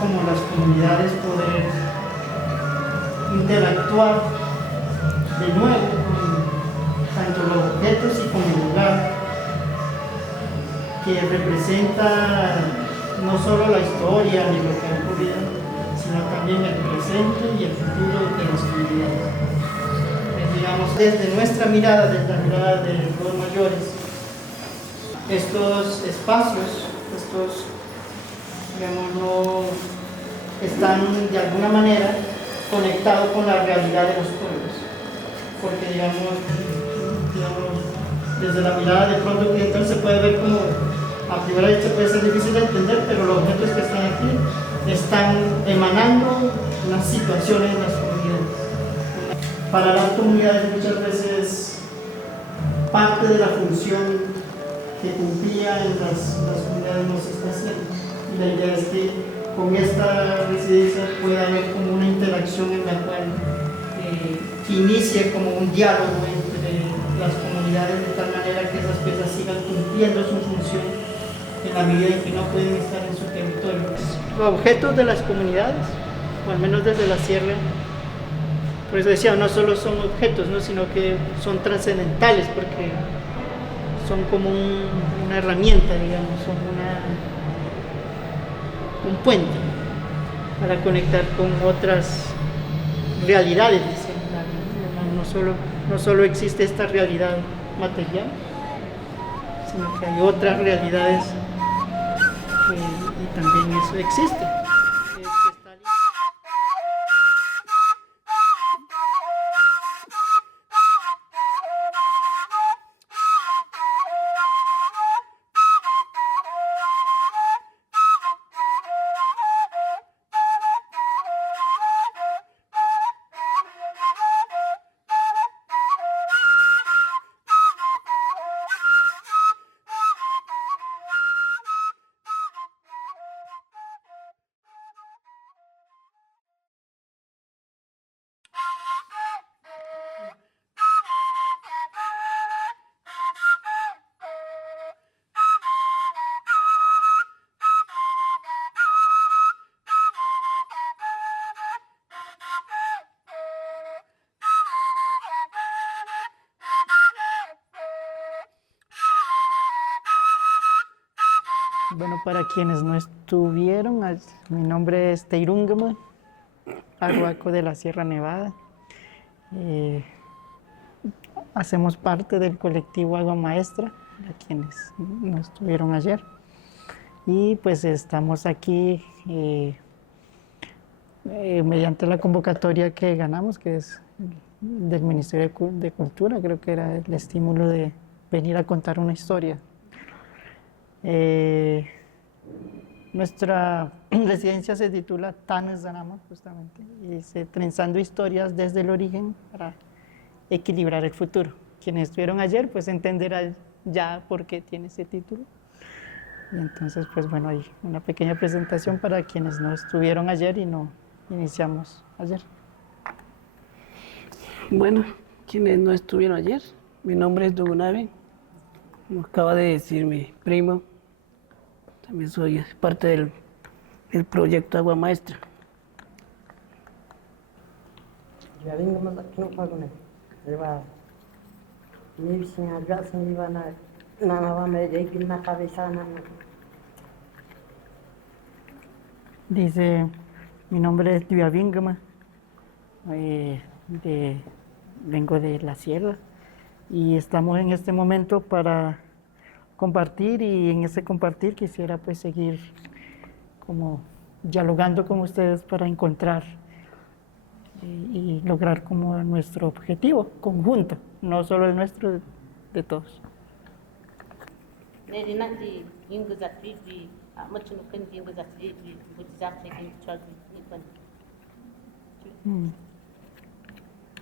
como las comunidades poder interactuar de nuevo con tanto los objetos y con el lugar, que representa no solo la historia ni lo que ha ocurrido, sino también el presente y el futuro de las comunidades. Digamos, desde nuestra mirada, desde la mirada de los mayores, estos espacios, digamos, no están de alguna manera conectados con la realidad de los pueblos, porque digamos desde la mirada de pronto occidental se puede ver como, a primera vista puede ser difícil de entender, pero los objetos que están aquí están emanando unas situaciones en las comunidades. Para las comunidades muchas veces parte de la función que cumplía en las comunidades no se está haciendo. Y la idea es que con esta residencia pueda haber como una interacción en la cual que inicie como un diálogo entre las comunidades de tal manera que esas piezas sigan cumpliendo su función en la medida en que no pueden estar en su territorio. Los objetos de las comunidades, o al menos desde la sierra, por eso decía, no solo son objetos, ¿no? Sino que son trascendentales, porque son como una herramienta, digamos, son un puente para conectar con otras realidades. No solo existe esta realidad material, sino que hay otras realidades y también eso existe. Bueno, para quienes no estuvieron, mi nombre es Teirungama, arhuaco de la Sierra Nevada. Hacemos parte del colectivo Agua Maestra, para quienes no estuvieron ayer. Y pues estamos aquí mediante la convocatoria que ganamos, que es del Ministerio de Cultura, creo que era el estímulo de venir a contar una historia. Nuestra residencia se titula Tanes Danama, justamente, y dice Trenzando historias desde el origen para equilibrar el futuro. Quienes estuvieron ayer, pues entenderán ya por qué tiene ese título. Y entonces, pues bueno, hay una pequeña presentación para quienes no estuvieron ayer y no iniciamos ayer. Bueno, quienes no estuvieron ayer, mi nombre es Dugunabe, como acaba de decir mi primo. También soy parte del proyecto Agua Maestra. Dice, mi nombre es Diabingama, vengo de la sierra y estamos en este momento para compartir, y en ese compartir quisiera pues seguir como dialogando con ustedes para encontrar y lograr como nuestro objetivo conjunto, no solo el nuestro, de todos.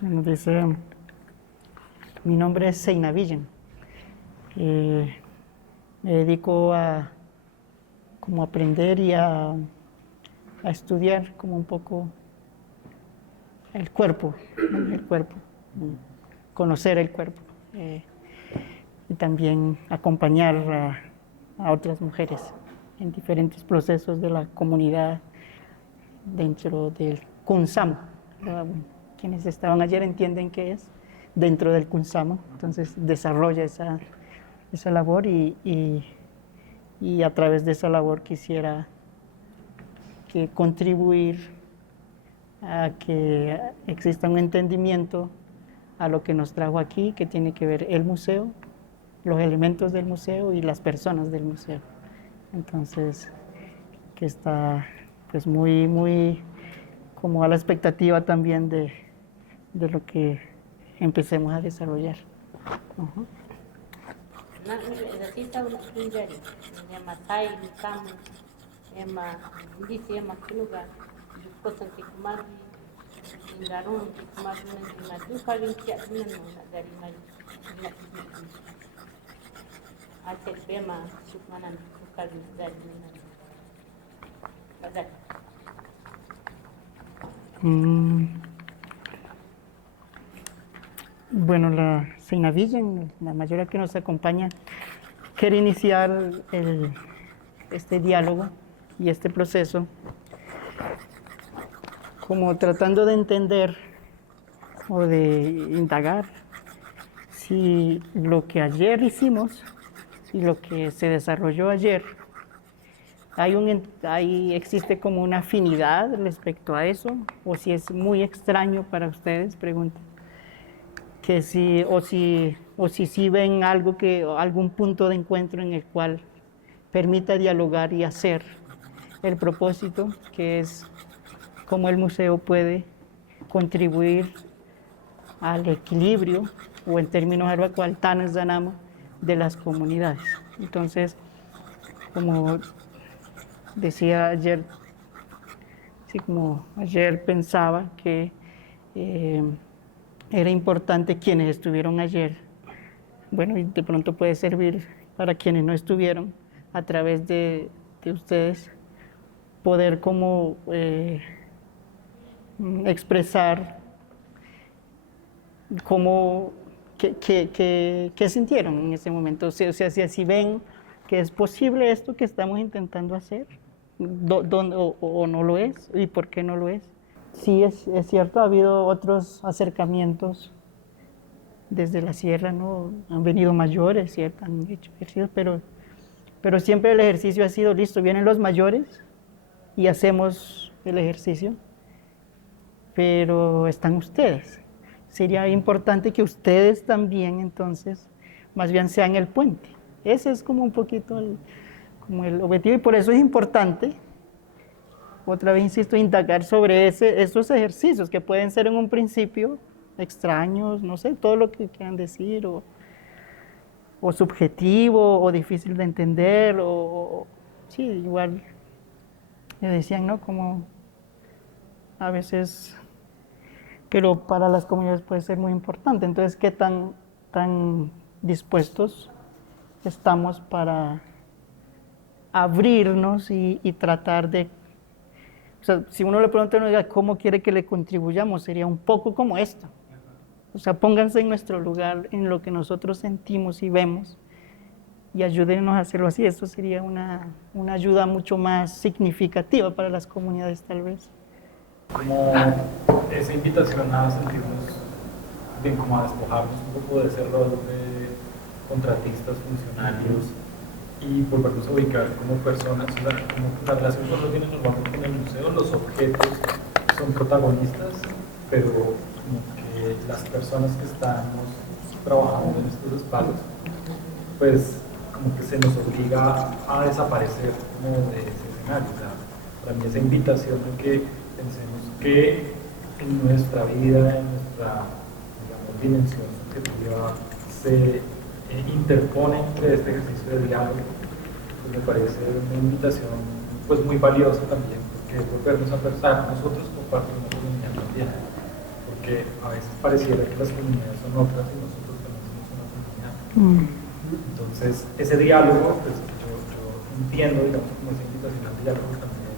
Bueno, dice, mi nombre es Seinavillen. Me dedico a como aprender y a estudiar como un poco el cuerpo, conocer el cuerpo, y también acompañar a otras mujeres en diferentes procesos de la comunidad dentro del CUNSAMO. Quienes estaban ayer entienden qué es dentro del CUNSAMO, entonces desarrolla esa labor y a través de esa labor quisiera contribuir a que exista un entendimiento a lo que nos trajo aquí, que tiene que ver el museo, los elementos del museo y las personas del museo. Entonces, que está pues muy como a la expectativa también de lo que empecemos a desarrollar. Uh-huh. Bueno, la Señora Villen, la mayoría que nos acompaña, quiere iniciar este diálogo y este proceso como tratando de entender o de indagar si lo que ayer hicimos y lo que se desarrolló ayer, existe como una afinidad respecto a eso, o si es muy extraño para ustedes, pregunto. Que si ven algún punto de encuentro en el cual permita dialogar y hacer el propósito, que es cómo el museo puede contribuir al equilibrio, o en términos arbacualtanes de las comunidades. Entonces, como decía ayer, como ayer pensaba que era importante quienes estuvieron ayer, bueno, y de pronto puede servir para quienes no estuvieron, a través de ustedes, poder como expresar qué sintieron en ese momento, o sea, si ven que es posible esto que estamos intentando hacer, o no lo es, y por qué no lo es. Sí, es cierto, ha habido otros acercamientos desde la sierra, ¿no? Han venido mayores, ¿cierto? Han hecho ejercicios, pero siempre el ejercicio ha sido listo. Vienen los mayores y hacemos el ejercicio, pero están ustedes. Sería importante que ustedes también, entonces, más bien sean el puente. Ese es como un poquito como el objetivo, y por eso es importante, otra vez insisto, indagar sobre esos ejercicios que pueden ser en un principio extraños, no sé, todo lo que quieran decir, o subjetivo, o difícil de entender, sí, igual me decían, ¿no? Como a veces, pero para las comunidades puede ser muy importante. Entonces, ¿qué tan dispuestos estamos para abrirnos y tratar de... O sea, si uno le pregunta a uno, ¿cómo quiere que le contribuyamos? Sería un poco como esto. O sea, pónganse en nuestro lugar, en lo que nosotros sentimos y vemos, y ayúdenos a hacerlo así. Eso sería una ayuda mucho más significativa para las comunidades, tal vez. Como esa invitación a sentirnos bien, como a despojarnos un poco de ese rol de contratistas, funcionarios, y volvernos a ubicar como personas. O sea, como la relación que nosotros tienen normalmente con el museo, los objetos son protagonistas, pero como que las personas que estamos trabajando en estos espacios, pues como que se nos obliga a desaparecer como de ese escenario. O sea, para mí esa invitación a que pensemos que en nuestra vida, en nuestra, digamos, dimensión subjetiva, se interpone entre este ejercicio de diálogo, pues me parece una invitación pues muy valiosa también, porque es volvernos a pensar nosotros como parte de una comunidad también, porque a veces pareciera que las comunidades son otras y nosotros también somos una comunidad. Entonces ese diálogo, pues yo entiendo, digamos, como esa invitación al diálogo también,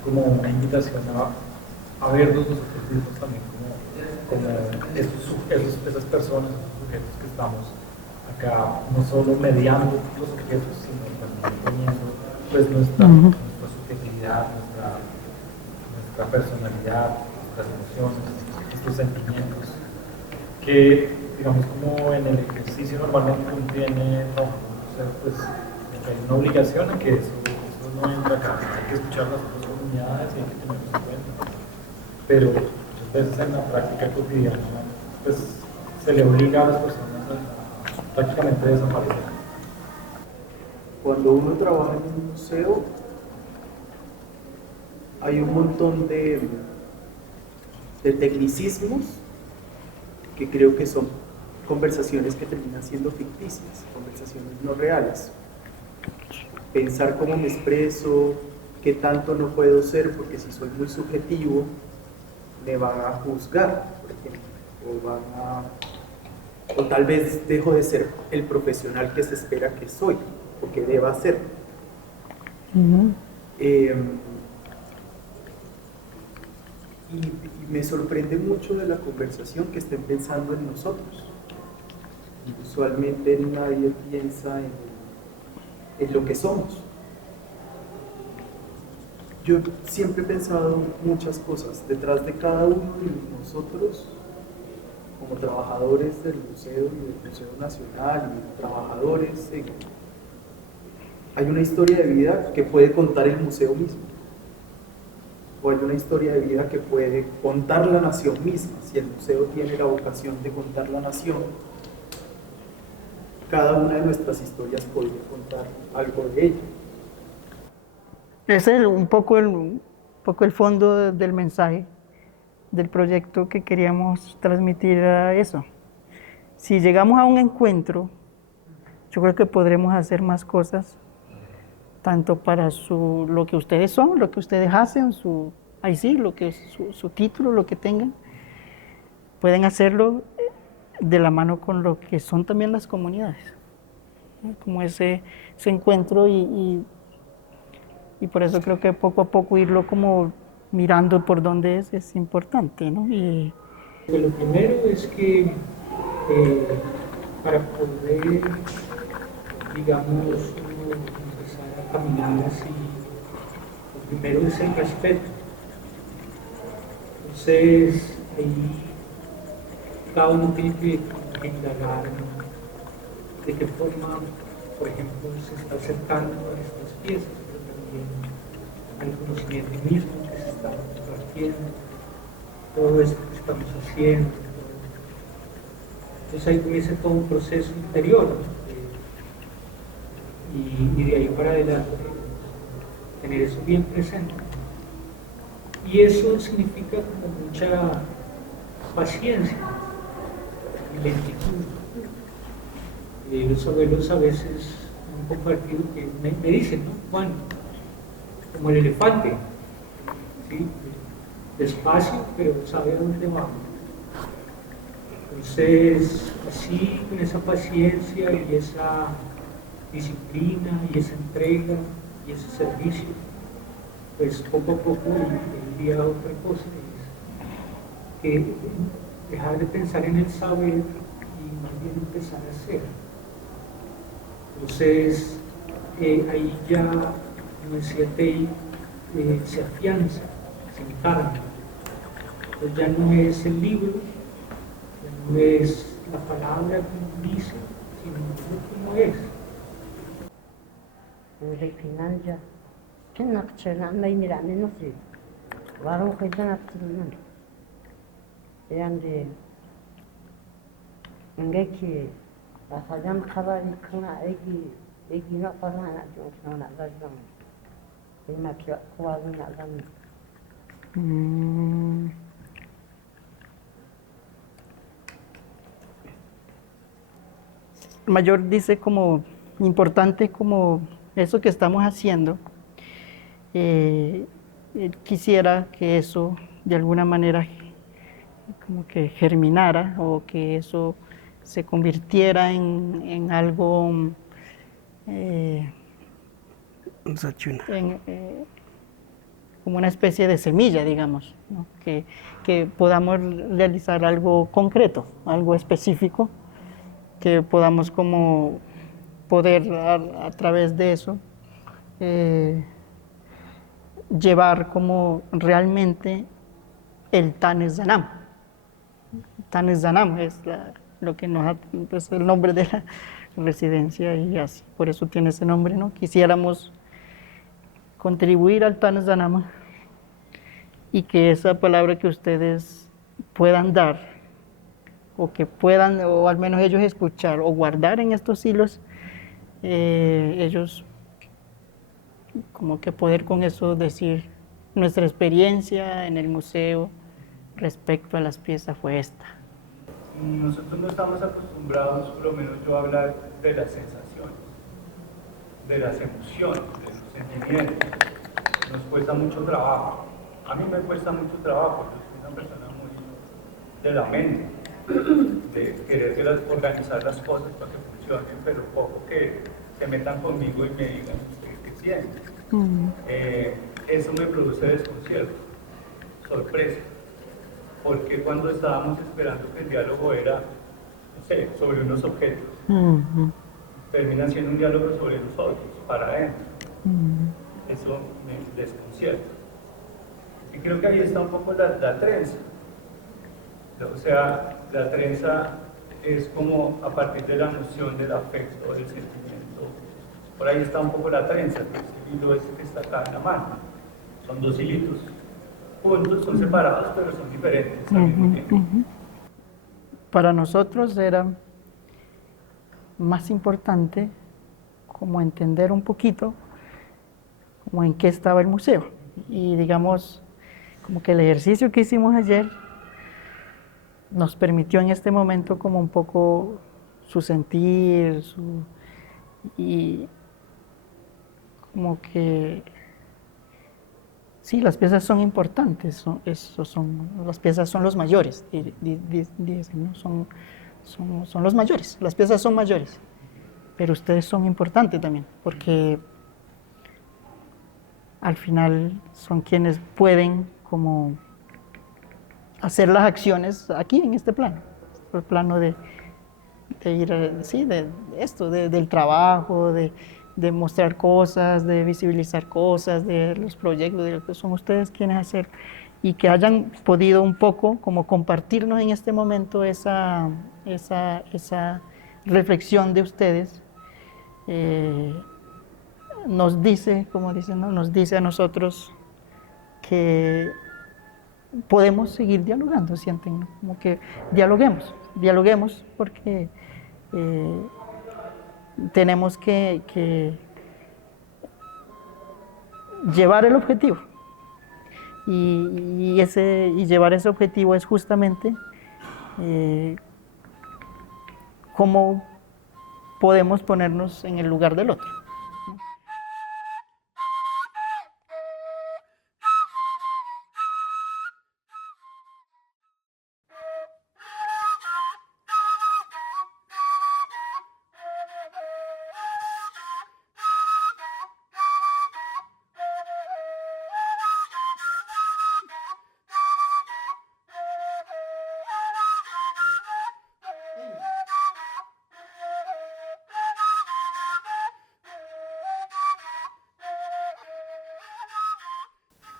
como una invitación a vernos nosotros mismos también como esas personas, esos sujetos que estamos acá, no solo mediando los objetos, sino también poniendo pues nuestra subjetividad, nuestra nuestra personalidad, nuestras emociones, nuestros sentimientos, que digamos como en el ejercicio normalmente uno tiene, no, o sea, pues hay una obligación en que eso no entra acá, hay que escuchar las otras comunidades y hay que tenerlos en cuenta, pero muchas veces en la práctica cotidiana pues se le obliga a las personas a prácticamente desaparecer. Cuando uno trabaja en un museo, hay un montón de tecnicismos que creo que son conversaciones que terminan siendo ficticias, conversaciones no reales. Pensar cómo me expreso, qué tanto no puedo ser, porque si soy muy subjetivo, me van a juzgar, por ejemplo, o tal vez dejo de ser el profesional que se espera que soy, o que deba ser. Y me sorprende mucho de la conversación que estén pensando en nosotros. Usualmente nadie piensa en lo que somos. Yo siempre he pensado muchas cosas. Detrás de cada uno de nosotros, como trabajadores del museo y del Museo Nacional y trabajadores, hay una historia de vida que puede contar el museo mismo. O hay una historia de vida que puede contar la nación misma. Si el museo tiene la vocación de contar la nación, cada una de nuestras historias podría contar algo de ella. Ese es un poco el fondo del mensaje del proyecto que queríamos transmitir a eso. Si llegamos a un encuentro, yo creo que podremos hacer más cosas, tanto para lo que ustedes son, lo que ustedes hacen, lo que es su título, lo que tengan. Pueden hacerlo de la mano con lo que son también las comunidades, ¿no? Como ese encuentro y por eso creo que poco a poco irlo como mirando por dónde es importante, ¿no? Lo primero es que para poder, digamos, empezar a caminar así, lo primero es el respeto. Entonces, ahí cada uno tiene que indagar, ¿no? De qué forma, por ejemplo, se está acercando a estas piezas, pero también al conocimiento mismo que se está compartiendo, todo esto que estamos haciendo. Entonces ahí comienza todo un proceso interior, ¿no? Y de ahí para adelante tener eso bien presente. Y eso significa como mucha paciencia y lentitud. Los abuelos a veces han compartido que me dicen, ¿no? Juan, como el elefante, ¿sí? Despacio, pero sabe a dónde va. Entonces, así, con esa paciencia y esa disciplina y esa entrega y ese servicio, pues poco a poco él diría otra cosa, es que dejar de pensar en el saber y más bien empezar a hacer. Entonces, ahí ya, como decía Tei, se afianza, se encarna. Entonces ya no es el libro, ya no es la palabra como dice, sino como es. Finlandia, que no se la me mira no sé, varón que ya no se yani ngeki asajan khabari kana egi no parana na na gajam ina ki kwa na gam Mayor dice como importante como eso que estamos haciendo. Quisiera que eso de alguna manera como que germinara o que eso se convirtiera en algo como una especie de semilla, digamos, ¿no? Que podamos realizar algo concreto, algo específico, que podamos como poder a través de eso llevar como realmente el Tanes Danam. Tanes Danam es lo que nos es el nombre de la residencia y así, por eso tiene ese nombre, ¿no? Quisiéramos contribuir al Tanes Danam y que esa palabra que ustedes puedan dar o que puedan, o al menos ellos escuchar o guardar en estos hilos, ellos como que poder con eso decir nuestra experiencia en el museo respecto a las piezas fue esta. Nosotros no estamos acostumbrados, por lo menos yo, a hablar de las sensaciones, de las emociones, de los sentimientos. Nos cuesta mucho trabajo. A mí me cuesta mucho trabajo. Yo soy una persona muy de la mente, de querer organizar las cosas para que funcionen, pero poco que se metan conmigo y me digan qué sienten. Eso me produce desconcierto, sorpresa, porque cuando estábamos esperando que el diálogo era, no sé, sobre unos objetos, termina siendo un diálogo sobre nosotros, para adentro. Eso me desconcierta. Y creo que ahí está un poco la trenza. O sea, la trenza es como a partir de la noción del afecto, del sentimiento. Por ahí está un poco la trenza, que es el hilo ese que está acá en la mano. Son dos hilitos juntos, son separados, pero son diferentes al mismo tiempo. Para nosotros era más importante como entender un poquito como en qué estaba el museo. Y digamos, como que el ejercicio que hicimos ayer nos permitió en este momento como un poco su sentir, y como que sí, las piezas son importantes, las piezas son los mayores, ¿no? son los mayores, las piezas son mayores, pero ustedes son importantes también, porque al final son quienes pueden como hacer las acciones aquí en este plano, el plano de ir, sí, de esto, del trabajo, de mostrar cosas, de visibilizar cosas, de los proyectos, son ustedes quienes hacer, y que hayan podido un poco como compartirnos en este momento esa reflexión de ustedes, nos dice, como dicen, ¿no? Nos dice a nosotros que podemos seguir dialogando, sienten, ¿no? Como que dialoguemos porque tenemos que llevar el objetivo y llevar ese objetivo es justamente cómo podemos ponernos en el lugar del otro.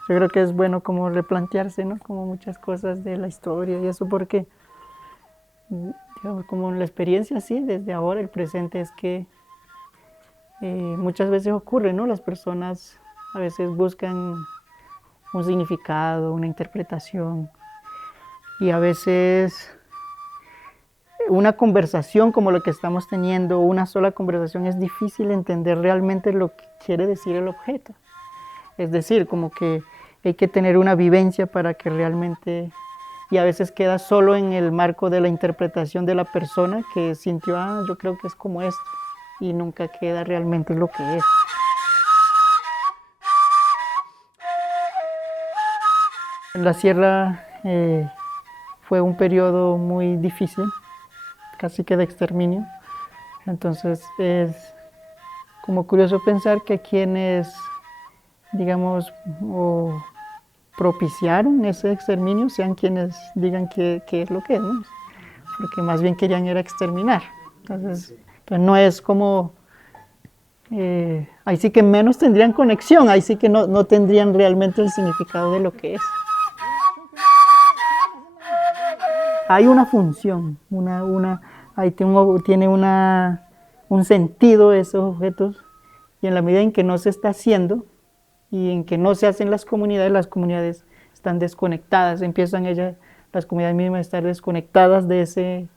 Yo creo que es bueno como replantearse, ¿no? Como muchas cosas de la historia y eso, porque digamos, como la experiencia así, desde ahora el presente es que muchas veces ocurre, ¿no? Las personas a veces buscan un significado, una interpretación, y a veces una conversación como la que estamos teniendo, una sola conversación, es difícil entender realmente lo que quiere decir el objeto. Es decir, como que hay que tener una vivencia para que realmente, y a veces queda solo en el marco de la interpretación de la persona que sintió, yo creo que es como esto, y nunca queda realmente lo que es. La sierra fue un periodo muy difícil, casi que de exterminio, entonces es como curioso pensar que quienes, digamos, propiciaron ese exterminio sean quienes digan qué es lo que es, ¿no? Porque más bien querían era exterminar. Entonces no es como ahí sí que menos tendrían conexión, ahí sí que no tendrían realmente el significado de lo que es. Hay una función, ahí tiene un sentido esos objetos, y en la medida en que no se está haciendo y en que no se hacen las comunidades están desconectadas, empiezan las comunidades mismas a estar desconectadas de ese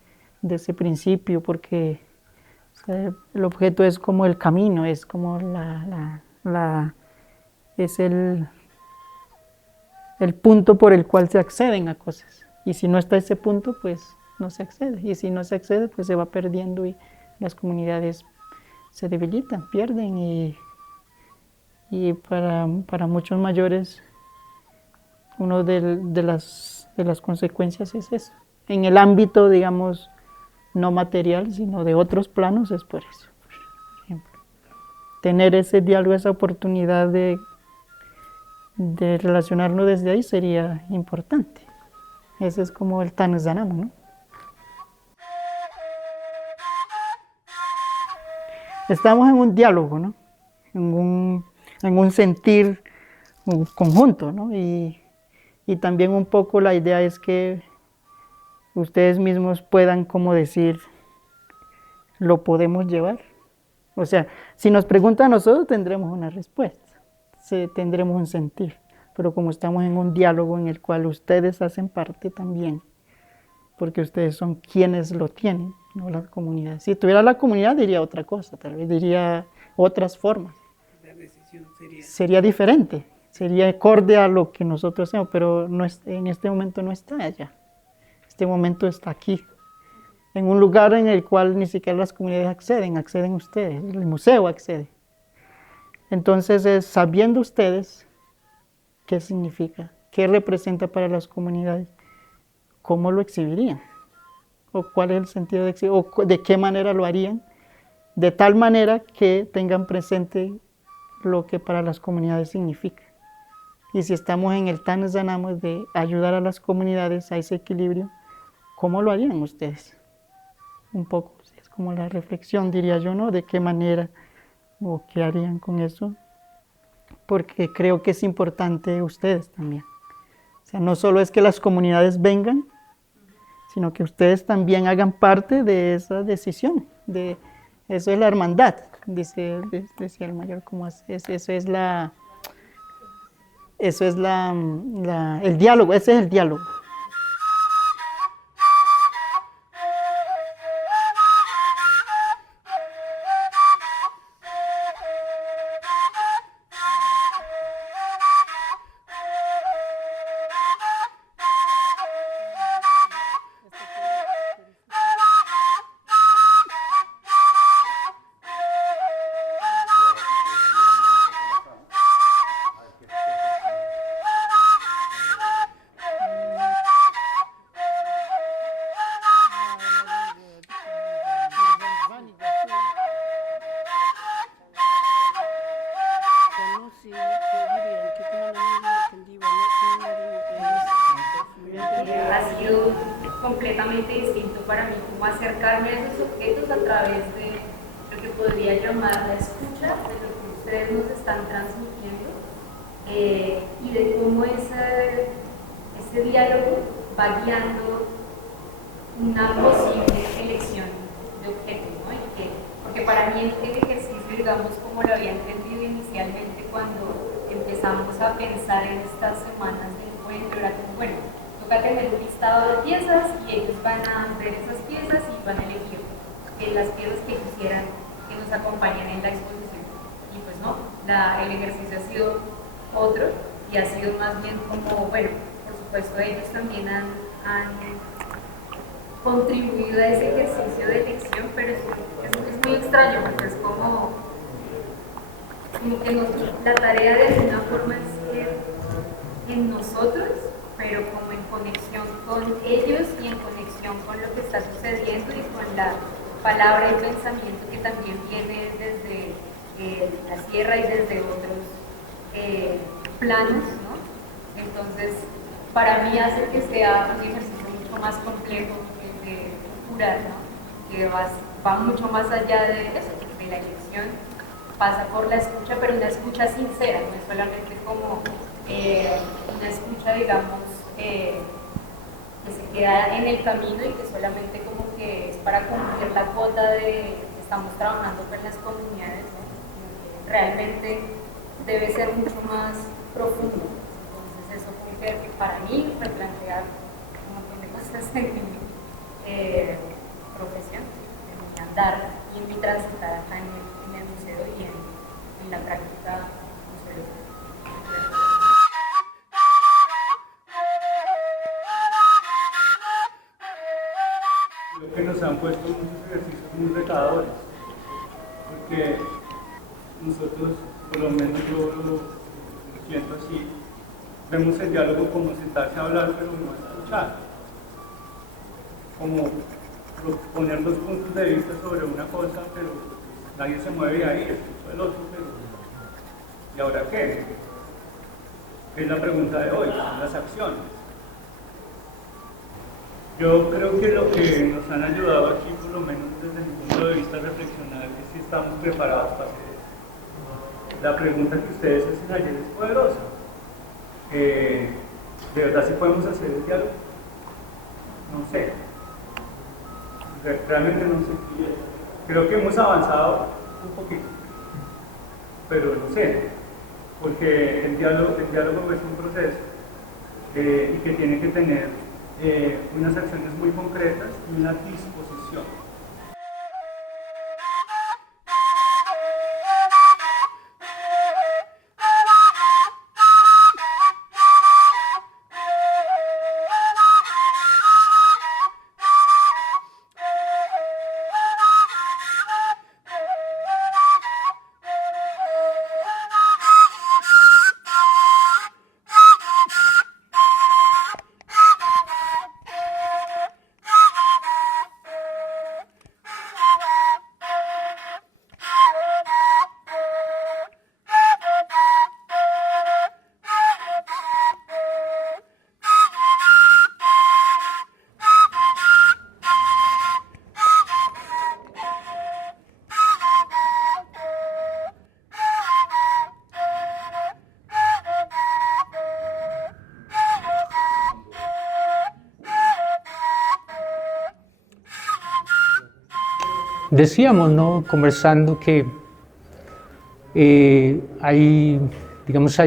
principio, porque o sea, el objeto es como el camino, es como es el punto por el cual se acceden a cosas. Y si no está ese punto, pues no se accede. Y si no se accede, pues se va perdiendo y las comunidades se debilitan, pierden. Y para muchos mayores, una de las consecuencias es eso. En el ámbito, digamos, no material, sino de otros planos, es por eso. Por ejemplo, tener ese diálogo, esa oportunidad de relacionarnos desde ahí sería importante. Ese es como el Tanis Danamo, ¿no? Estamos en un diálogo, ¿no? En un sentir conjunto, ¿no? Y también un poco la idea es que ustedes mismos puedan como decir, lo podemos llevar. O sea, si nos preguntan a nosotros tendremos una respuesta, tendremos un sentir. Pero como estamos en un diálogo en el cual ustedes hacen parte también, porque ustedes son quienes lo tienen, no la comunidad. Si tuviera la comunidad diría otra cosa, tal vez diría otras formas. La decisión sería diferente, sería acorde a lo que nosotros hacemos, pero en este momento no está allá. Este momento está aquí, en un lugar en el cual ni siquiera las comunidades acceden ustedes, el museo accede. Entonces, sabiendo ustedes qué significa, qué representa para las comunidades, cómo lo exhibirían, o cuál es el sentido de exhibir, o de qué manera lo harían, de tal manera que tengan presente lo que para las comunidades significa. Y si estamos en el Tanis Danamo de ayudar a las comunidades a ese equilibrio, ¿cómo lo harían ustedes? Un poco, es como la reflexión, diría yo, ¿no? De qué manera o qué harían con eso, porque creo que es importante ustedes también. O sea, no solo es que las comunidades vengan, sino que ustedes también hagan parte de esa decisión. Eso es la hermandad, decía el mayor, como eso es el diálogo, ese es el diálogo. Ha sido completamente distinto para mí cómo acercarme a esos objetos a través de lo que podría llamar la escucha de lo que ustedes nos están transmitiendo y de cómo ese diálogo va guiando una posible elección de objeto, ¿no? Porque para mí el ejercicio, digamos, como lo había entendido inicialmente cuando empezamos a pensar en estas semanas de encuentro, era como, bueno, toca tener un listado de piezas y ellos van a ver esas piezas y van a elegir las piezas que quisieran que nos acompañen en la exposición. Y pues no, el ejercicio ha sido otro y ha sido más bien como, bueno, por supuesto ellos también han contribuido a ese ejercicio de elección, pero es muy extraño porque es como que la tarea de alguna forma es en nosotros, pero como en conexión con ellos y en conexión con lo que está sucediendo y con la palabra y pensamiento que también viene desde la sierra y desde otros planos, ¿no? Entonces, para mí hace que sea un ejercicio mucho más complejo el de curar, ¿no? Que va mucho más allá de eso, de la elección pasa por la escucha, pero una escucha sincera, no es solamente como una escucha, digamos, que se queda en el camino y que solamente como que es para cumplir la cuota de que estamos trabajando con las comunidades, ¿no? Realmente debe ser mucho más profundo. Entonces eso como que para mí replantear un montón de cosas en mi profesión, en mi andar y en mi transitar acá en el museo y en la práctica museológica. Creo que nos han puesto muchos ejercicios muy retadores, porque nosotros, por lo menos yo lo siento así, vemos el diálogo como sentarse a hablar pero no escuchar, como poner dos puntos de vista sobre una cosa, pero nadie se mueve de ahí, escucho el otro, pero ¿y ahora qué? Es la pregunta de hoy, son las acciones. Yo creo que lo que nos han ayudado aquí, por lo menos desde mi punto de vista, a reflexionar es si estamos preparados para hacer eso. La pregunta que ustedes hacen ayer es poderosa. ¿De verdad sí podemos hacer el diálogo? No sé. Realmente no sé. Creo que hemos avanzado un poquito, pero no sé, porque el diálogo es un proceso y que tiene que tener unas acciones muy concretas y una disposición. Decíamos, ¿no? Conversando que hay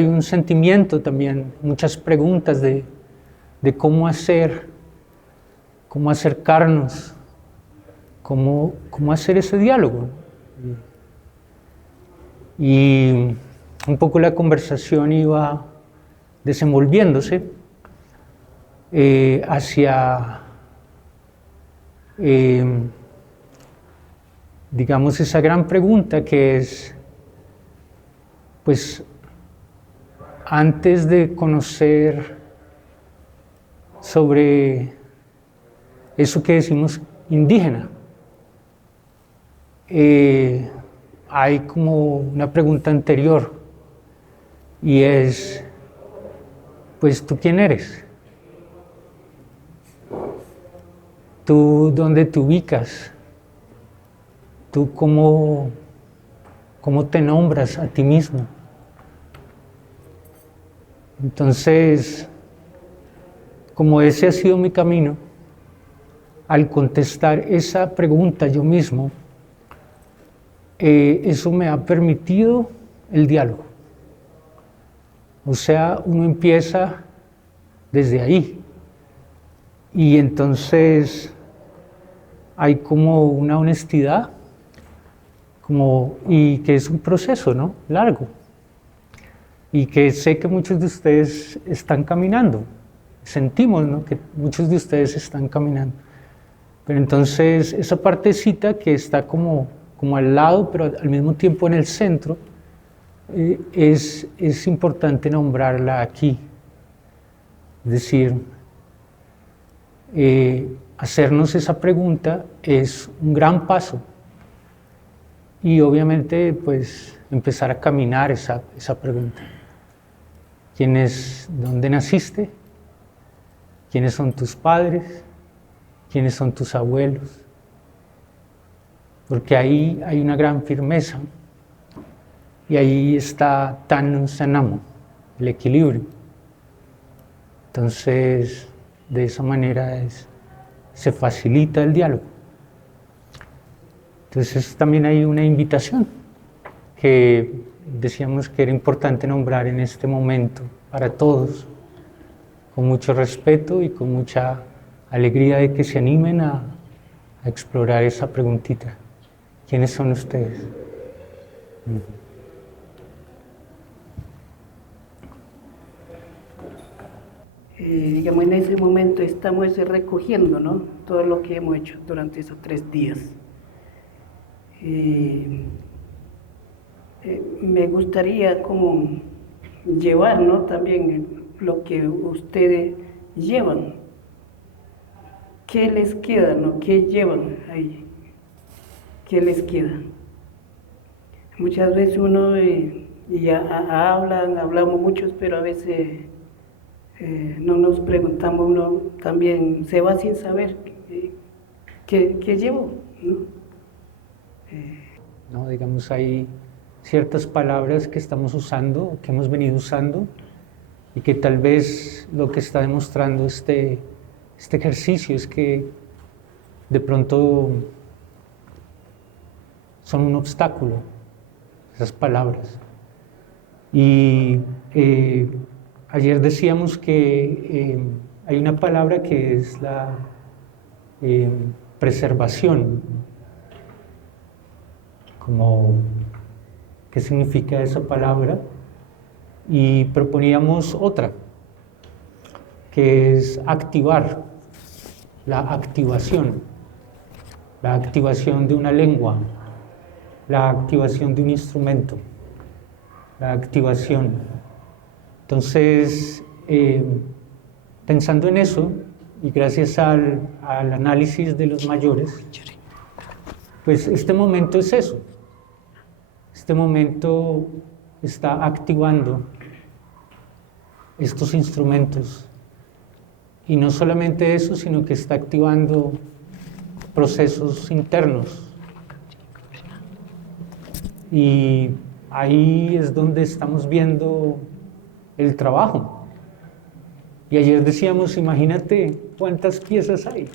un sentimiento también, muchas preguntas de cómo acercarnos, cómo hacer ese diálogo. Y un poco la conversación iba desenvolviéndose hacia esa gran pregunta que es, pues, antes de conocer sobre eso que decimos indígena, hay como una pregunta anterior y es, pues, ¿tú quién eres? ¿Tú dónde te ubicas? ¿Tú cómo te nombras a ti mismo? Entonces, como ese ha sido mi camino, al contestar esa pregunta yo mismo, eso me ha permitido el diálogo. O sea, uno empieza desde ahí. Y entonces hay como una honestidad, y que es un proceso, ¿no? Largo. Y que sé que muchos de ustedes están caminando. Sentimos, ¿no? Que muchos de ustedes están caminando. Pero entonces esa partecita que está como al lado, pero al mismo tiempo en el centro, es importante nombrarla aquí. Es decir, hacernos esa pregunta es un gran paso. Y obviamente, pues, empezar a caminar esa pregunta. ¿Dónde naciste? ¿Quiénes son tus padres? ¿Quiénes son tus abuelos? Porque ahí hay una gran firmeza Y ahí está Tan Sanamo, el equilibrio. Entonces, de esa manera se facilita el diálogo. Entonces también hay una invitación que decíamos que era importante nombrar en este momento para todos, con mucho respeto y con mucha alegría de que se animen a explorar esa preguntita. ¿Quiénes son ustedes? Digamos, en ese momento estamos recogiendo, ¿no?, todo lo que hemos hecho durante esos 3 días. Me gustaría como llevar, ¿no?, también lo que ustedes llevan. ¿Qué les queda, no? ¿Qué llevan ahí? ¿Qué les queda? Muchas veces uno hablamos muchos, pero a veces no nos preguntamos, uno también se va sin saber qué llevo, ¿no? No, digamos, hay ciertas palabras que estamos usando, que hemos venido usando, y que tal vez lo que está demostrando este ejercicio es que de pronto son un obstáculo, esas palabras. Y ayer decíamos que hay una palabra que es la preservación. Como, ¿qué significa esa palabra? Y proponíamos otra, que es activar, la activación de una lengua, la activación de un instrumento, la activación. Entonces, pensando en eso, y gracias al análisis de los mayores, pues este momento es eso. Este momento está activando estos instrumentos. Y no solamente eso, sino que está activando procesos internos. Y ahí es donde estamos viendo el trabajo. Y ayer decíamos, imagínate cuántas piezas hay.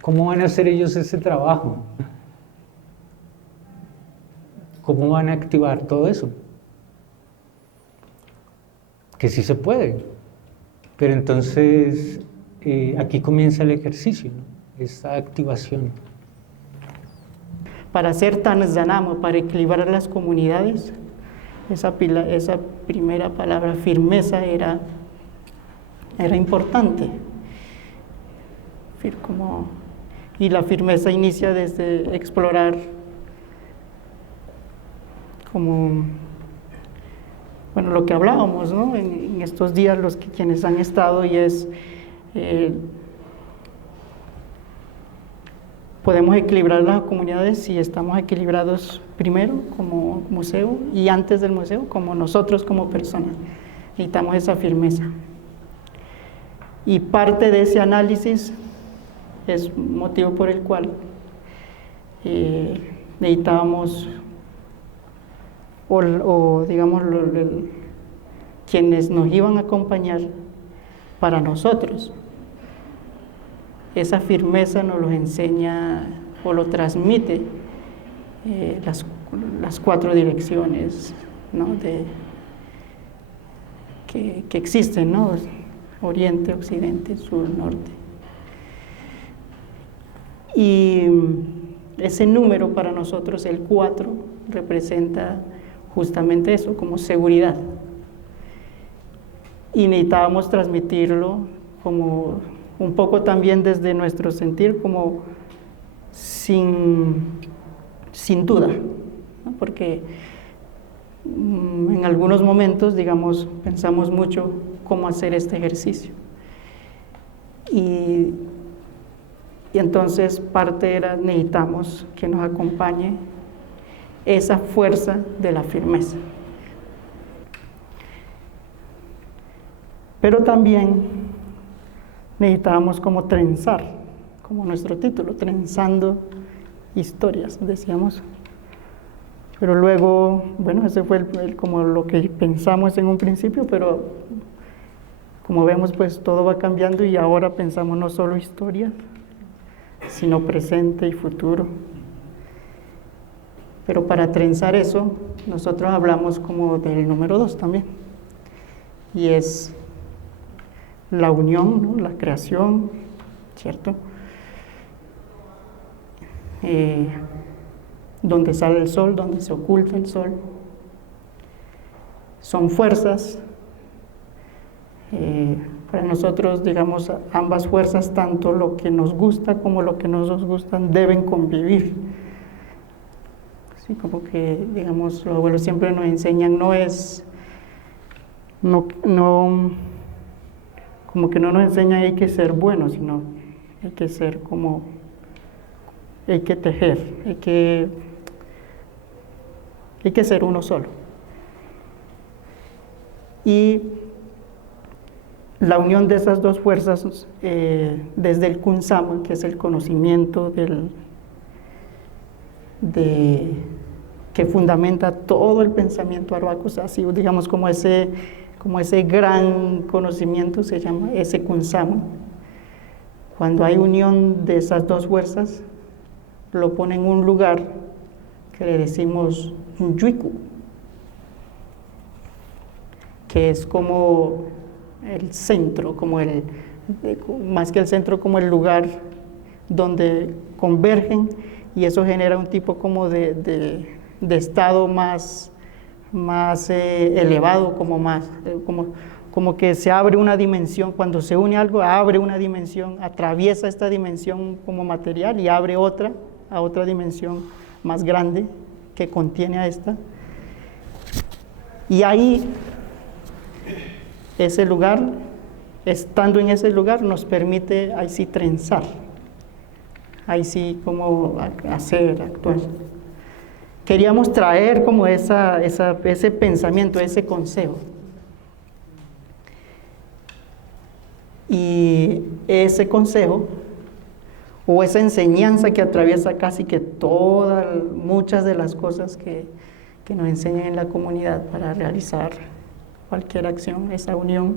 ¿Cómo van a hacer ellos ese trabajo? ¿Cómo van a activar todo eso? Que sí se puede, pero entonces aquí comienza el ejercicio, ¿no? Esta activación. Para hacer Tan Sanamo, para equilibrar las comunidades, esa primera palabra, firmeza, era importante. Y la firmeza inicia desde explorar lo que hablábamos, ¿no?, en estos días, quienes han estado, y es podemos equilibrar las comunidades si estamos equilibrados primero como museo y antes del museo como nosotros como personas. Necesitamos esa firmeza. Y parte de ese análisis es motivo por el cual necesitábamos digamos, quienes nos iban a acompañar para nosotros. Esa firmeza nos lo enseña o lo transmite las 4 direcciones, ¿no?, que existen, ¿no?, Oriente, Occidente, Sur, Norte. Y ese número para nosotros, el 4, representa justamente eso, como seguridad. Y necesitábamos transmitirlo como un poco también desde nuestro sentir, como sin duda, ¿no?, porque en algunos momentos, digamos, pensamos mucho cómo hacer este ejercicio. Y entonces parte era, necesitamos que nos acompañe esa fuerza de la firmeza. Pero también necesitábamos como trenzar, como nuestro título, trenzando historias, decíamos, Pero luego, bueno, ese fue como lo que pensamos en un principio, pero como vemos, pues todo va cambiando y ahora pensamos no solo historia, sino presente y futuro. Pero para trenzar eso, nosotros hablamos como del número 2 también, y es la unión, ¿no? La creación, ¿cierto? Donde sale el sol, donde se oculta el sol. Son fuerzas. Para nosotros, digamos, ambas fuerzas, tanto lo que nos gusta como lo que no nos gusta, deben convivir. Sí, como que, digamos, los abuelos siempre nos enseñan, como que no nos enseñan hay que ser buenos, sino hay que ser como, hay que tejer, hay que ser uno solo. Y la unión de esas dos fuerzas, desde el Kunsama, que es el conocimiento que fundamenta todo el pensamiento Arhuaco, así digamos como ese gran conocimiento se llama ese Kunsama. Cuando hay unión de esas dos fuerzas, lo pone en un lugar que le decimos Yuiku, que es como el centro, más que el centro, como el lugar donde convergen, y eso genera un tipo como de estado más elevado, como que se abre una dimensión. Cuando se une algo, abre una dimensión, atraviesa esta dimensión como material y abre a otra dimensión más grande que contiene a esta. Y ahí, ese lugar, estando en ese lugar, nos permite ahí sí trenzar, ahí sí como hacer, actuar. Queríamos traer como ese pensamiento, ese consejo. Y ese consejo, o esa enseñanza que atraviesa casi que muchas de las cosas que nos enseñan en la comunidad para realizar cualquier acción, esa unión,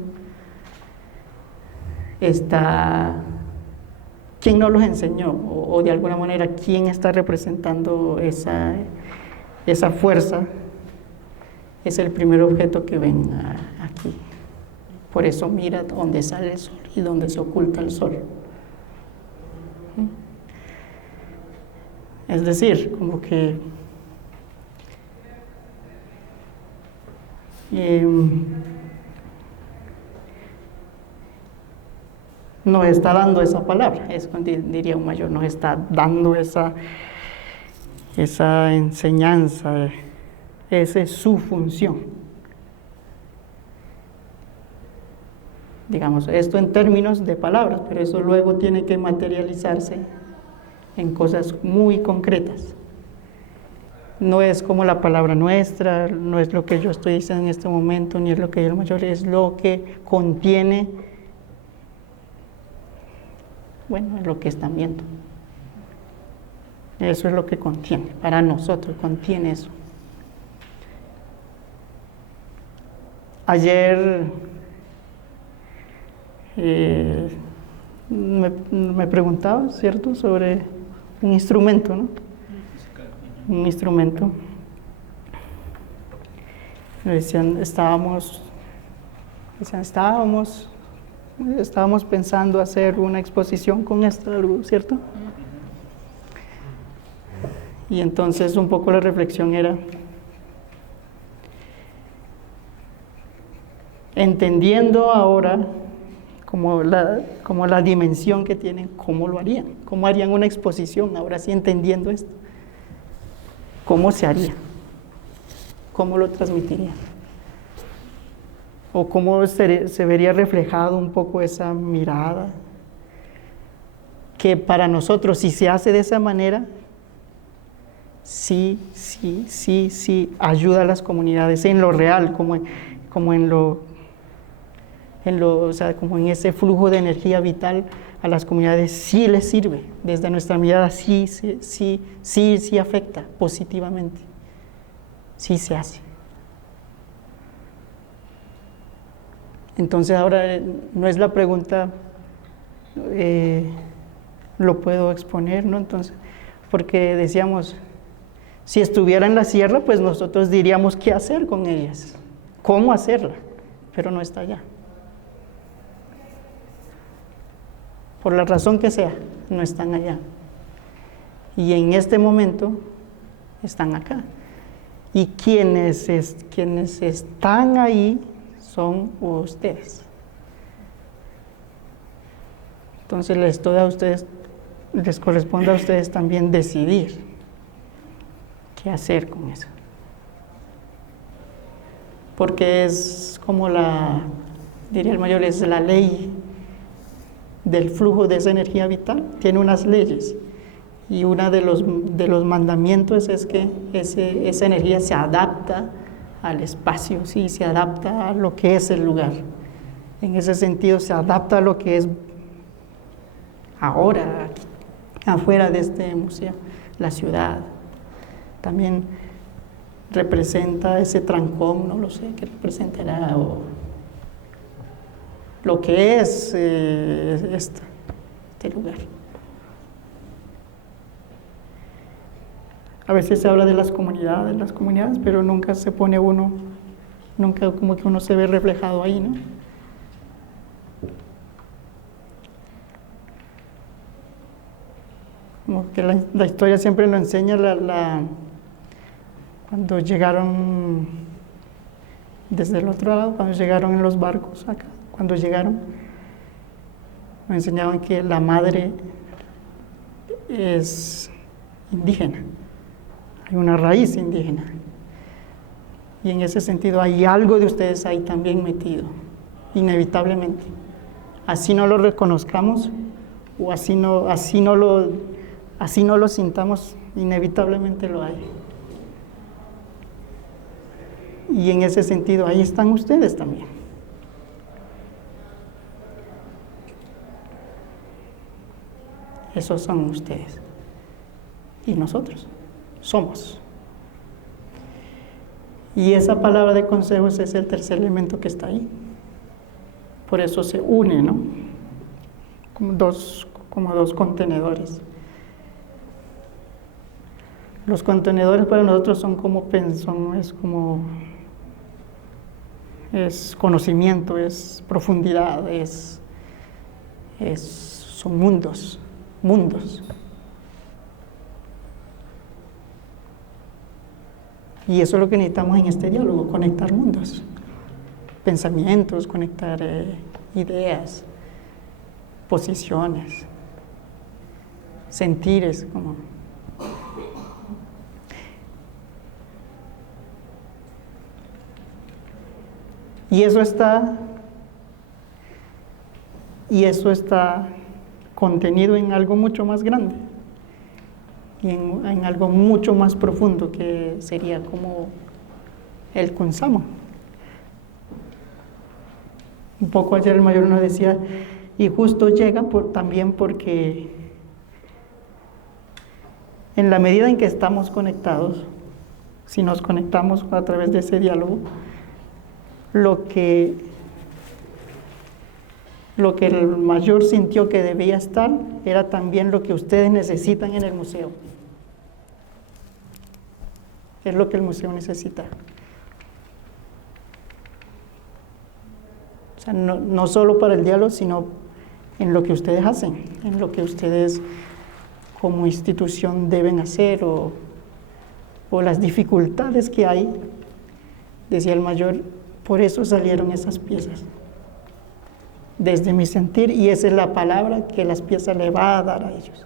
¿quién nos los enseñó? O de alguna manera, ¿quién está representando esa fuerza? Es el primer objeto que ven aquí. Por eso mira dónde sale el sol y dónde se oculta el sol. Es decir, como que nos está dando esa palabra, diría un mayor, nos está dando esa enseñanza, esa es su función. Digamos, esto en términos de palabras, pero eso luego tiene que materializarse en cosas muy concretas. No es como la palabra nuestra, no es lo que yo estoy diciendo en este momento, ni es lo que el mayor, es lo que contiene, bueno, es lo que están viendo. Eso es lo que contiene, para nosotros contiene eso. Ayer me preguntaba, ¿cierto?, sobre un instrumento, ¿no? Un instrumento. Me decían, estábamos pensando hacer una exposición con esto, ¿cierto? Y entonces un poco la reflexión era, entendiendo ahora como la dimensión que tienen, ¿cómo lo harían? ¿Cómo harían una exposición? Ahora sí, entendiendo esto, ¿cómo se haría? ¿Cómo lo transmitirían? ¿O cómo se vería reflejado un poco esa mirada? Que para nosotros, si se hace de esa manera, sí, ayuda a las comunidades en lo real, como o sea, como en ese flujo de energía vital a las comunidades, sí les sirve. Desde nuestra mirada sí afecta positivamente. sí se hace. Entonces ahora no es la pregunta, lo puedo exponer, ¿no? Entonces, porque decíamos, si estuviera en la sierra, pues nosotros diríamos qué hacer con ellas, cómo hacerla, pero no está allá. Por la razón que sea, no están allá. Y en este momento están acá. Y quienes están ahí son ustedes. Entonces les corresponde a ustedes también decidir qué hacer con eso. Porque es como diría el mayor, es la ley del flujo de esa energía vital, tiene unas leyes. Y uno de los mandamientos es que esa energía se adapta al espacio, ¿sí? Se adapta a lo que es el lugar. En ese sentido, se adapta a lo que es ahora, aquí, afuera de este museo, la ciudad. También representa ese trancón, no lo sé, qué representará, o lo que es este lugar. A veces se habla de las comunidades, pero nunca se pone nunca como que uno se ve reflejado ahí, ¿no? Como que la historia siempre nos enseña cuando llegaron desde el otro lado, cuando llegaron en los barcos acá, cuando llegaron, nos enseñaban que la madre es indígena. Hay una raíz indígena. Y en ese sentido hay algo de ustedes ahí también metido, inevitablemente. Así no lo reconozcamos o así no lo sintamos, inevitablemente lo hay. Y en ese sentido ahí están ustedes también. Esos son ustedes. Y nosotros somos. Y esa palabra de consejos es el tercer elemento que está ahí. Por eso se une, ¿no? Como dos contenedores. Los contenedores para nosotros son como es conocimiento, es profundidad, son mundos. Y eso es lo que necesitamos en este diálogo, conectar mundos, pensamientos, conectar ideas, posiciones, sentires, como... Y eso está contenido en algo mucho más grande, y en algo mucho más profundo, que sería como el Kunsama. Un poco ayer el mayor nos decía, y justo llega también porque en la medida en que estamos conectados, si nos conectamos a través de ese diálogo, lo que el mayor sintió que debía estar era también lo que ustedes necesitan en el museo. Es lo que el museo necesita. O sea, no solo para el diálogo, sino en lo que ustedes hacen, en lo que ustedes como institución deben hacer, o las dificultades que hay. Decía el mayor, por eso salieron esas piezas. Desde mi sentir, y esa es la palabra que las piezas le va a dar a ellos.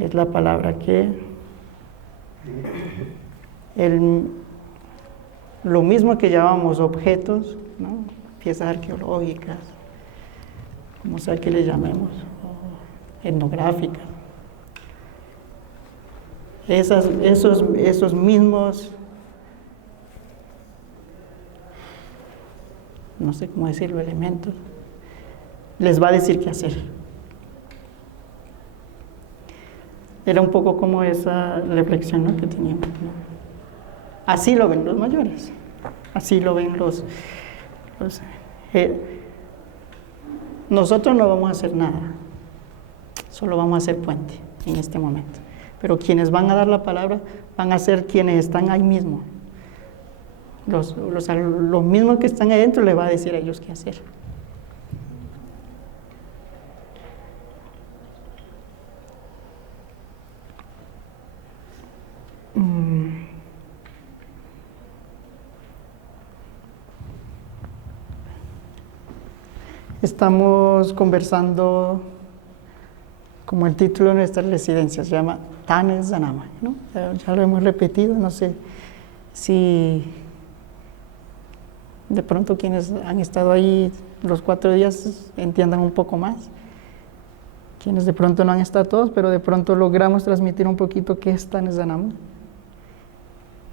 Es la palabra que lo mismo que llamamos objetos, ¿no? Piezas arqueológicas, como sea que le llamemos, o etnográficas. Esos mismos, no sé cómo decirlo, elementos, les va a decir qué hacer. Era un poco como esa reflexión, ¿no?, que teníamos, ¿no? Así lo ven los mayores, así lo ven los nosotros no vamos a hacer nada, solo vamos a hacer puente en este momento. Pero quienes van a dar la palabra van a ser quienes están ahí mismo. Los mismos que están ahí dentro les va a decir a ellos qué hacer. Estamos conversando, como el título de nuestra residencia se llama Tanes Danama, ¿no? Ya lo hemos repetido, no sé si de pronto quienes han estado ahí los 4 días entiendan un poco más, quienes de pronto no han estado todos, pero de pronto logramos transmitir un poquito qué es Tanes Danama,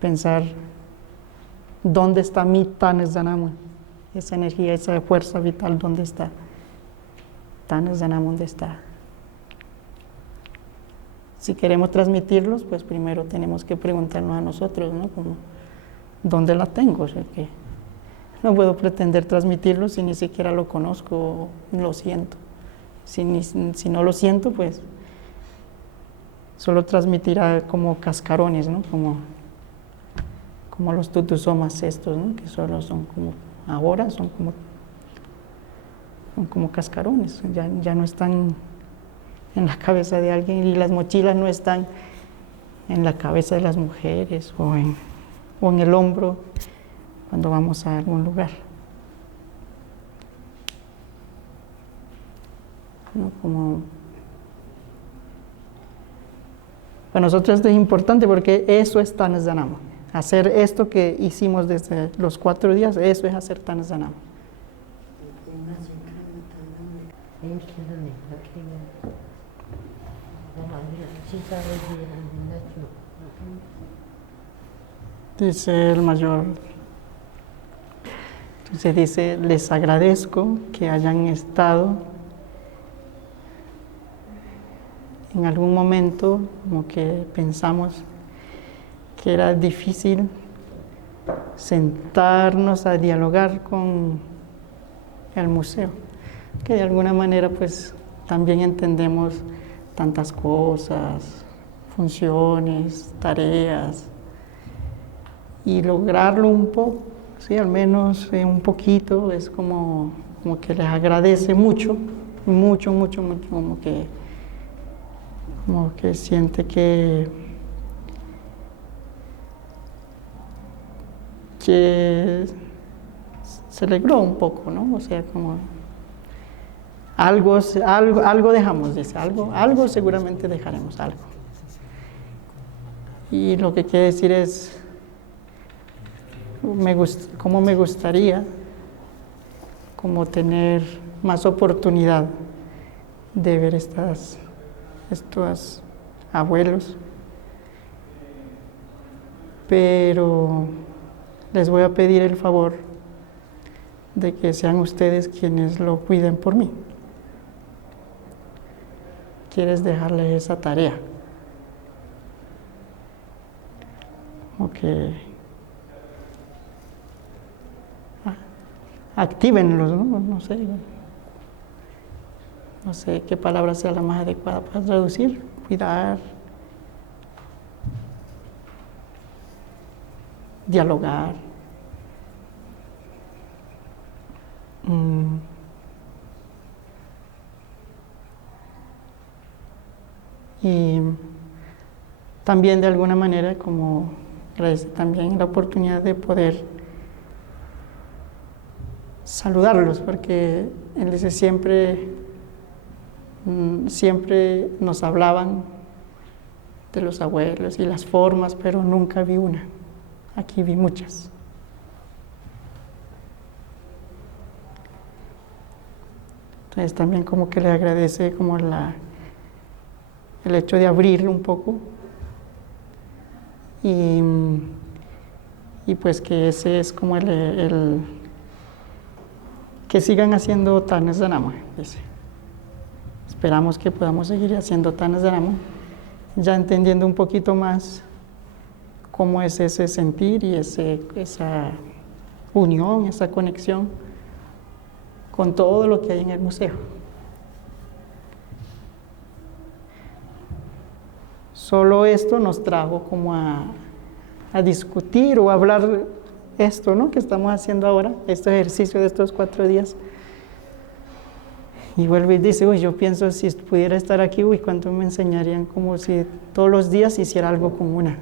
pensar dónde está mi Tanes Danama, esa energía, esa fuerza vital, ¿dónde está? Tanes Danama, ¿dónde está? Si queremos transmitirlos, pues primero tenemos que preguntarnos a nosotros, ¿no? Como, ¿dónde la tengo? O sea, que no puedo pretender transmitirlo si ni siquiera lo conozco o lo siento. Si no lo siento, pues solo transmitirá como cascarones, ¿no? Como los tutusomas estos, ¿no? Que solo son como, ahora son como cascarones, ya no están en la cabeza de alguien, y las mochilas no están en la cabeza de las mujeres o en el hombro cuando vamos a algún lugar. ¿No? Para nosotros esto es importante porque eso es Tanes Danama. Hacer esto que hicimos desde los 4 días, eso es hacer Tanes Danama. Dice el mayor, entonces dice, les agradezco que hayan estado en algún momento, como que pensamos que era difícil sentarnos a dialogar con el museo, que de alguna manera pues también entendemos tantas cosas, funciones, tareas, y lograrlo un poco, sí, al menos un poquito, es como que les agradece mucho, como que siente que se logró un poco, ¿no? O sea, como algo dejamos, dice, algo seguramente dejaremos, algo. Y lo que quiere decir es, cómo me gustaría como tener más oportunidad de ver estos abuelos, pero les voy a pedir el favor de que sean ustedes quienes lo cuiden por mí. ¿Quieres dejarles esa tarea? Actívenlos, ¿no? No sé qué palabra sea la más adecuada para traducir, cuidar, dialogar. Y también de alguna manera como agradece también la oportunidad de poder saludarlos, porque él dice siempre nos hablaban de los abuelos y las formas, pero nunca vi una. Aquí vi muchas. Entonces también como que le agradece como el hecho de abrirlo un poco y pues que ese es como que sigan haciendo Tanes Danama, dice. Esperamos que podamos seguir haciendo Tanes Danama ya entendiendo un poquito más cómo es ese sentir y esa unión, esa conexión con todo lo que hay en el museo. Solo esto nos trajo como a discutir o a hablar esto, ¿no?, que estamos haciendo ahora, este ejercicio de estos 4 días. Y vuelve y dice, uy, yo pienso si pudiera estar aquí, uy, cuánto me enseñarían, como si todos los días hiciera algo con una.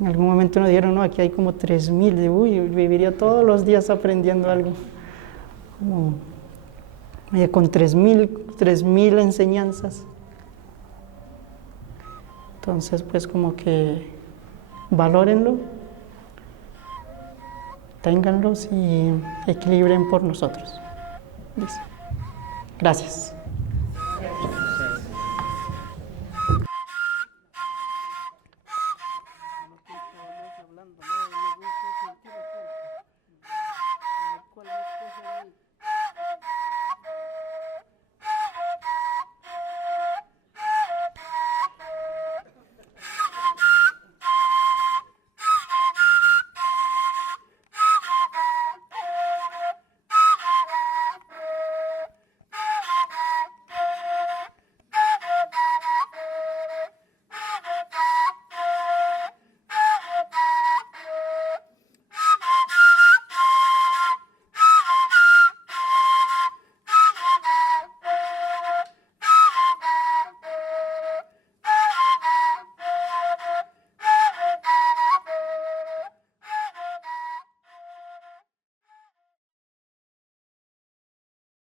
En algún momento nos dijeron, no, aquí hay como 3000, de uy, viviría todos los días aprendiendo algo. Como, con 3000 enseñanzas. Entonces, pues como que valórenlo, ténganlos y equilibren por nosotros. Dice. Gracias.